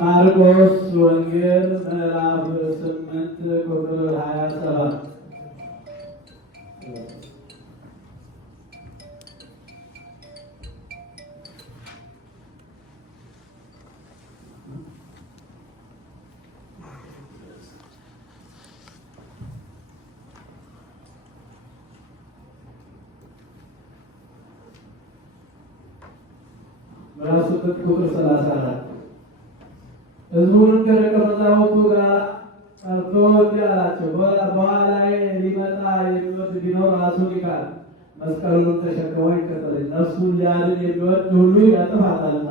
ማርቆስ ወንጌል ምዕራፍ 8 ቁጥር 27 ምዕራፍ 8 ቁጥር 34 ሕዝቡንም ከደቀ መዛሙርቱ ጋር ጠርቶ እንዲህ አላቸው፣ በኋላዬ ሊመጣ የሚወድ ቢኖር ራሱን ይካድ፣ መስቀሉን ተሸክሞ ይከተለኝ። ነፍሱን ሊያድን የሚወድ ሁሉ ያጠፋታልና፣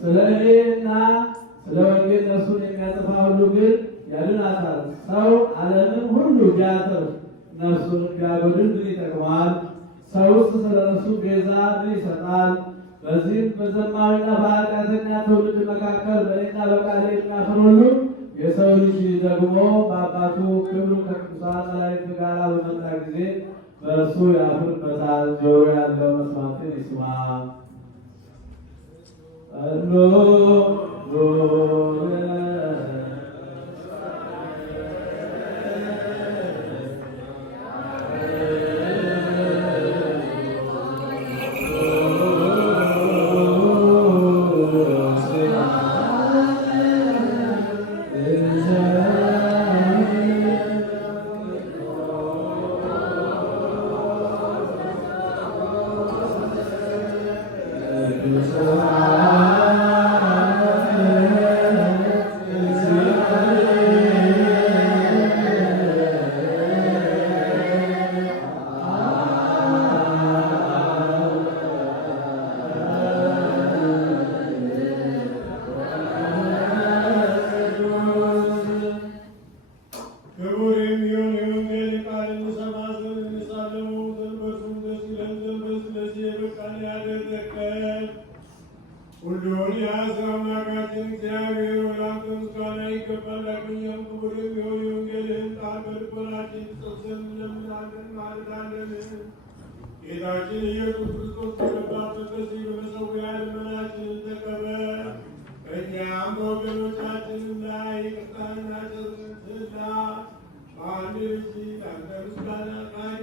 ስለ እኔና ስለ ወንጌል ነፍሱን የሚያጠፋ ሁሉ ግን ያድናታል። ሰው ዓለምን ሁሉ ቢያተርፍ ነፍሱን ቢያጎድል ምን ይጠቅመዋል? ሰውስ ስለ ነፍሱ ቤዛ ምን ይሰጣል? በዚህም በዘማዊና በኃጢአተኛ ትውልድ መካከል በእኔና በቃሌ የሚያፍር ሁሉ የሰው ልጅ ደግሞ በአባቱ ክብር ከቅዱሳን መላእክት ጋር በመጣ ጊዜ በእርሱ ያፍርበታል። ጆሮ ያለው መስማትን ይስማ። ሁሉን የያዘ አምላካችን እግዚአብሔር ወደ አንተ ምስጋና ይገባል። ዳግመኛም ክቡር የሚሆን የወንጌልህን ቃል በልቦናችን ትጽፍ ዘንድ እንለምናለን እንማልዳለን። ጌታችን ኢየሱስ ክርስቶስ በገባበት በዚህ በመሠዊያ ልመናችንን ተቀበል። በእኛም በወገኖቻችንም ላይ ይቅርታንና ቸርነትህን ላክ። በአንድ ልጅ ለአንተ ምስጋና ቃል